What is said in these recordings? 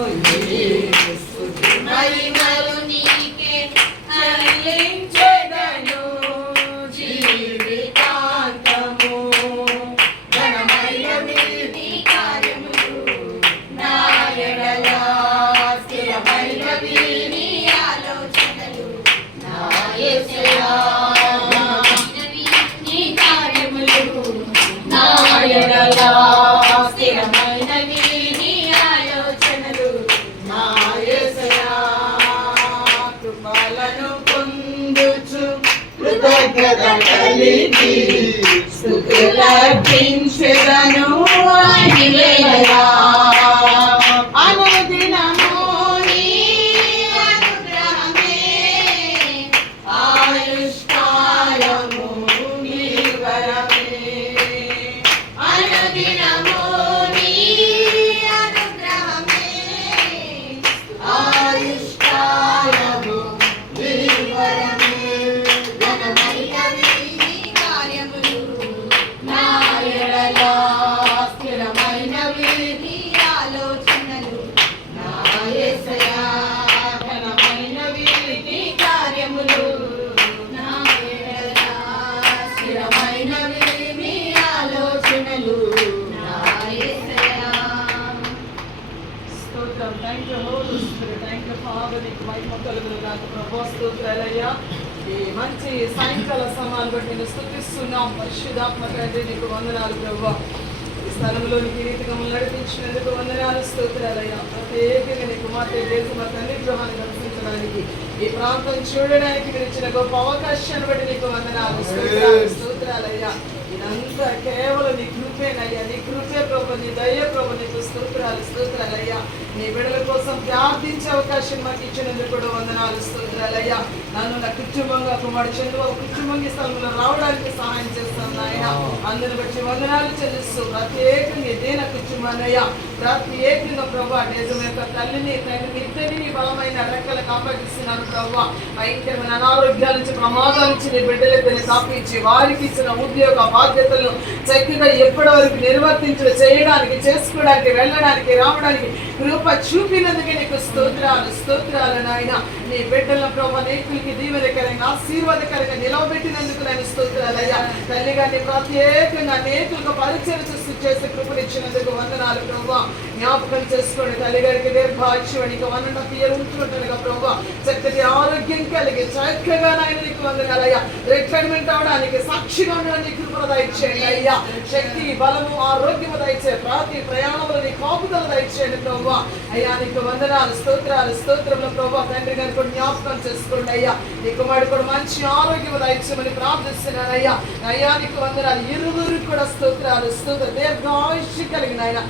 foi. కృతజ్ఞత కలిగి స్తుతులర్పించెదను spirit మహిమ కలుగును గాక ప్రభు స్తోత్రాలయ్యా. ఈ మంచి సాయంకాల సమయాన్ని బట్టి నేను స్థుతిస్తున్నాం పరిశుధాత్మ తండ్రి నీకు వందనాలు ప్రభు. ఈ స్థలంలోనికి ఈ రీతిగా నడిపించినందుకు వందనాలు స్తోత్రాలయ్యా. ప్రత్యేకంగా నీ కుమార్తె దేశం మా తండ్రి గృహాన్ని దర్శించడానికి ఈ ప్రాంతం చూడడానికి మీరు ఇచ్చిన గొప్ప అవకాశాన్ని బట్టి నీకు వందనాలు స్తోత్రాలు స్తోత్రాలయ్యా. అంత కేవలం నీ కృపేనయ్యా. నీ కృపే ప్రభు నీ దయ ప్రభు నీకు స్తోత్రాలు స్తోత్రాలయ్యా. నీ బిడ్డల కోసం ప్రార్థించే అవకాశం మాకు ఇచ్చినందుకు కూడా వందనాలు స్తోత్రాలయ్యా. నన్ను నా కుటుంబంగా కుమారుడు చంద్రబాబు కుటుంబం స్థలంలో రావడానికి సహాయం చేస్తాను అందరిని బట్టి వందనాలు చెల్లిస్తూ ప్రత్యేకంగా దేన నా ప్రత్యేకంగా ప్రభా నిజం యొక్క తల్లిని తండ్రిని ఇద్దరిని బలమైన రెక్కలు కాపాడిస్తున్నాను ప్రభా. భయంకరమైన అనారోగ్యాల నుంచి ప్రమాదాల నుంచి నీ బిడ్డలిద్దరిని కాపించి వారికి ఇచ్చిన ఉద్యోగ బాధ్యతలను చక్కగా ఎప్పటి వరకు నిర్వర్తించడం చేయడానికి చేసుకోవడానికి వెళ్ళడానికి రావడానికి కృప చూపినందుకే నీకు స్తోత్రాలు స్తోత్రాలు నాయన. నీ బిడ్డల ప్రభు నేకులకి దీవెనకరంగా ఆశీర్వాదకరంగా నిలవబెట్టినందుకు నేను స్తోత్రాలయ్యా తల్లిగా నీ ప్రత్యేకంగా నేకులకు పరిచయం చేసి చేసే కృపనిచ్చినందుకు వందనాలు ప్రభు. జ్ఞాపకం చేసుకోండి తల్లిగారికి దీర్ఘాక్షుని ఇక వన్ అండ్ హాఫ్ ఇయర్ ఉంటుండగా ప్రభు. చక్కటి ఆరోగ్యం కలిగి చక్కగా నాయన నీకు వందనాలయ్యా రిటైర్మెంట్ అవడానికి సాక్షిగా ఉండడానికి కృపలు దయచేయండి అయ్యా. శక్తి బలము ఆరోగ్యము దయచే ప్రతి ప్రయాణంలో నీ కాపుదలు దయచేయండి ప్రభు. అయ్యా నీకు వందనాలు స్తోత్రాలు స్తోత్రంలో ప్రభు. తండ్రి గారు కూడా జ్ఞాపకం చేసుకోండి అయ్యా. నీ కుమారుడు కూడా మంచి ఆరోగ్యం దయచేయమని ప్రార్థిస్తున్నాను అయ్యా. అయ్యా నీకు వందనాలు. ఇరువురు కూడా స్తోత్రాలు స్తోత్ర దీర్ఘాయుష్యం కలిగిన ఆయన.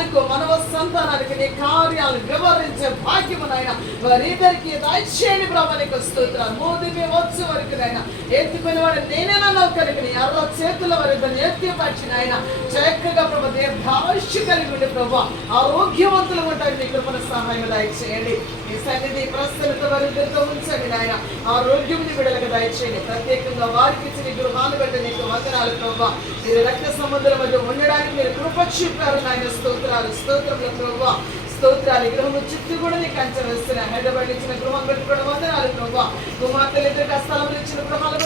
తరతరాలకు మనవ సంతానానికి నీ కార్యాలను వివరించే భాగ్యము నాయన వారిద్దరికి దయచేయండి ప్రభు నీకు స్తోత్రాలు. మోదీ వచ్చే వరకు నాయన ఎత్తుకుని వాడు నేనేనన్నావు కనుక నీ అర్ర చేతుల వారిద్దరు ఎత్తిపరిచిన ఆయన. చక్కగా ప్రభు దీర్ఘాయుష్య కలిగి ఉండి ప్రభు ఆరోగ్యవంతులు ఉంటారు నీ కృపణ సహాయం దయచేయండి. ఈ సన్నిధి ప్రసన్నత వారిద్దరితో ఉంచండి నాయన. ఆరోగ్యం విడుదలకు దయచేయండి. ప్రత్యేకంగా వారికి ఇచ్చిన గృహాలు బట్టి నీకు వందనాలు ప్రభా. మీరు రక్త సముద్రం మధ్య ఉండడానికి మీరు కృప చూపారు నాయన. స్తోత్రాలు స్తోత్రముల ప్రభా. స్తోత్రాలు గృహము గృహం చుట్టూ కూడా నీకు అంచనా హైదరాబాద్ ఇచ్చిన గృహం బట్టి కూడా వందనాలు ప్రభా. కుమార్తెలు ఇద్దరు ఆ ఇచ్చిన గృహాలు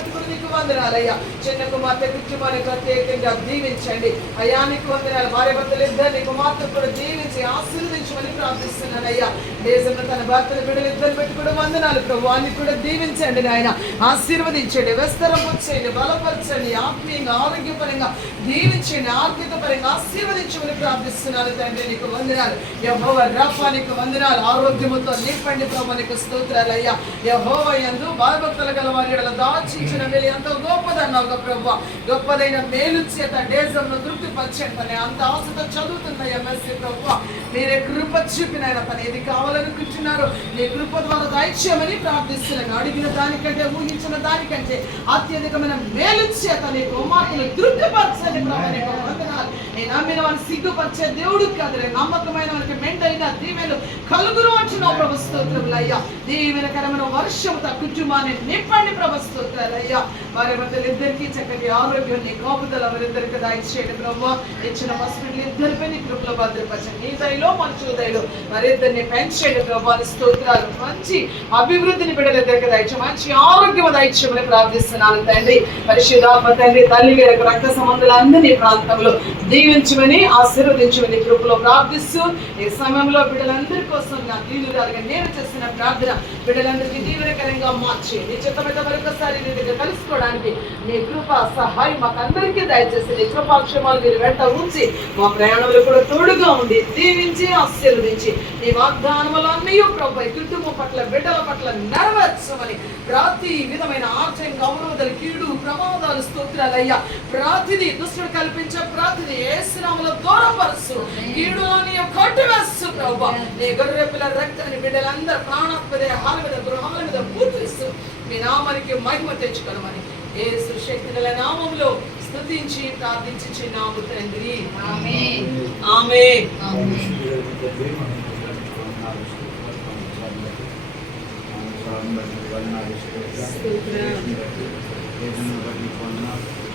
వందనాలు అయ్యా చిన్న కుమార్తె కుటుంబాన్ని ప్రత్యేకంగా దీవించండి. అయ్యా నీకు వందనాలు. భార్య భర్తలు ఇద్దరిని కుమార్తె కూడా దీవించి ఆశీర్వదించమని ప్రార్థిస్తున్నాను అయ్యా దేశంలో తన భర్తల బిడ్డలు ఇద్దరు పెట్టి కూడా వందనాలు. ప్రభు కూడా దీవించండి నాయన. ఆశీర్వదించండి విస్తరపరచండి బలపరచండి ఆత్మీయంగా ఆరోగ్యపరంగా దీవించండి ఆర్థిక పరంగా ఆశీర్వదించమని ప్రార్థిస్తున్నాను తండ్రి. నీకు వందనాలు. యహోవ రఫా నీకు వందనాలు. ఆరోగ్యముతో నింపండి ప్రభు నీకు స్తోత్రాలు అయ్యా. యహోవ యందు భయభక్తులు గల వారి దాచించిన వెళ్ళి ఎంతో గొప్పదన్నావు ప్రభు. గొప్పదైన మేలు చేత దేశంలో తృప్తి తన అంత ఆశతో చదువుతున్న ఎంఎస్సీ ప్రభు. మీరే కృప చూపినాయన తను ఏది కావాలనుకుంటున్నారో నీ కృప ద్వారా దయచేయమని ప్రార్థిస్తున్నాను. అడిగిన దానికంటే ఊహించిన దానికంటే అత్యధికమైన మేలు చేత నీ కుమార్తెను తృప్తిపరచండి ప్రభు వందనాలు నేను నమ్మిన వారిని సిగ్గుపరిచే దేవుడు కాదు. రే నమ్మకమైన వారికి మెండైన దీవెలు కలుగురు అంటున్నావు ప్రభు స్తోత్రములు అయ్యా. దీవెనకరమైన వర్షం తా కుటుంబాన్ని నింపండి ప్రభు స్తోత్రాలు అయ్యా. వారి భర్తలు ఇద్దరికి చక్కటి ఆరోగ్యం నీ కాపుదల వారిద్దరికి దయచేయండి ప్రభు. ఇచ్చిన హాస్పిటల్ ఇద్దరిపై నీ కృపలో భద్రపరచండి. నీ దయలో మనుషుల దయలో వారిద్దరిని ప్రభు. అని స్తోత్రాలు మంచి అభివృద్ధిని బిడ్డలిద్దరికి దయచు మంచి ఆరోగ్యం దయచమని ప్రార్థిస్తున్నాను తండ్రి. పరిశుద్ధాత్మ తండ్రి తల్లి రక్త సంబంధులందరినీ ఈ ప్రాంతంలో దీవించమని ఆశీర్వదించమని కృపలో ప్రార్థిస్తూ ఈ సమయంలో బిడ్డలందరి కోసం నా దీనురాలుగా నేను చేసిన ప్రార్థన బిడ్డలందరికీ దీవెనకరంగా మార్చి నీ చిత్తమైన మరొకసారి నీ దగ్గర కలుసుకోవడానికి నీ కృప సహాయం మాకందరికీ దయచేసి నీ కృపాక్షేమాలు మీరు వెంట ఉంచి మా ప్రయాణంలో కూడా తోడుగా ఉండి దీవించి ఆశీర్వదించి నీ వాగ్దానములన్నీ ప్రభు కుటుంబం పట్ల బిడ్డల పట్ల నెరవేర్చమని ప్రతి విధమైన ఆచరణ గౌరవదలు కీడు ప్రమాదాలు స్తోత్రాలయ్యా ప్రతిదీ దుష్టుడు కల్పించే ప్రతిదీ ఏసునామలో దూరపరుస్తు కీడులోని కొట్టివేస్తు ప్రభు. నీ గొర్రెపిల్ల రక్తాన్ని బిడ్డలందరూ ప్రాణాత్మ దేహాల మీద గృహాల మీద పూర్తిస్తూ మీ నామానికి మహిమ తెచ్చుకోనమని ఏసు శక్తి గల నామంలో స్తుతించి ప్రార్థించి చిన్నాము తండ్రి.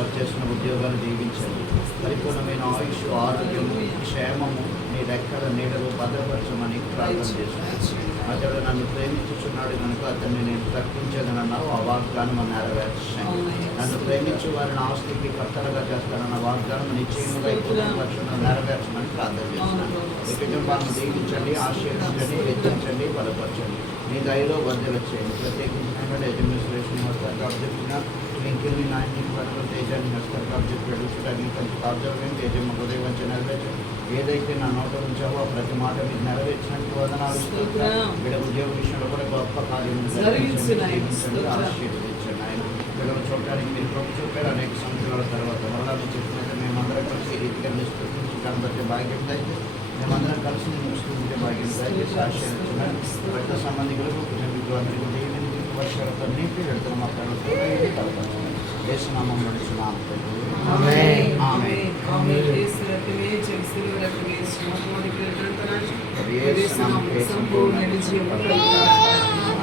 వారు చేసిన ఉద్యోగాలు దీవించారు పరిపూర్ణమైన ఆయుష్ ఆరోగ్యం క్షేమము మీ రెక్కల నీడలు భద్రపరచమని ప్రార్థన చేస్తున్నాను. అతడు నన్ను ప్రేమించుచున్నాడు కనుక అతన్ని నేను ప్రకటించదనన్నావు ఆ వాగ్దానం నెరవేర్చాను నన్ను ప్రేమించు వారిని ఆస్తికి కర్తలుగా చేస్తానన్న వాగ్దానం నిశ్చయంగా ఈ నెరవేర్చమని ప్రార్థన చేస్తున్నాను. ఈ కుటుంబాన్ని దీవించండి ఆశీర్వదించండి హెచ్చించండి బలపరచండి. మీ దయలో వర్ధలు చేయండి. ప్రత్యేకించిన అడ్మినిస్ట్రేషన్ హస్తకాలు చెప్పిన నాయకులు నాయని పనులు తేజాన్ని హస్తకాలు చెప్పాడు అగ్ని పంచి కాబ్జం తేజమ్మ హృదయ వంచ నెరవేర్చండి ఏదైతే నా నోట ఉంచావో ప్రతి మాట మీరు నెరవేర్చినట్టు వదనాలు స్తోత్రం. ఇక్కడ ఉద్యోగ విషయంలో కూడా గొప్ప కార్యం జరిగించు నాయన. స్తోత్రం. ఆశీర్వదించండి ఆయన పిల్లలు చూడడానికి మీరు ప్రభు చూపారు అనేక సంవత్సరాల తర్వాత మరలా మీరు చెప్పినట్టు మేమందరం కలిసి ఈ రీతిగా నిష్కృతించి కనబట్టే భాగ్యం అయితే మేమందరం కలిసి నేను ఉంటే భాగ్యం దయచేసి ఆశీర్వదించమని రక్త సంబంధికులకు కుటుంబీకులు అందరికీ దేవుని వర్షాలతో నింపి వెళ్తున్న మా పిల్లలతో deixa na mão do original. Tá Amém. Amém. Amém. Amém. Amém. Amém. Amém. Amém. Amém. Amém. Amém. Amém. Amém. Amém. Amém. Amém. Amém.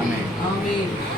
Amém. Amém.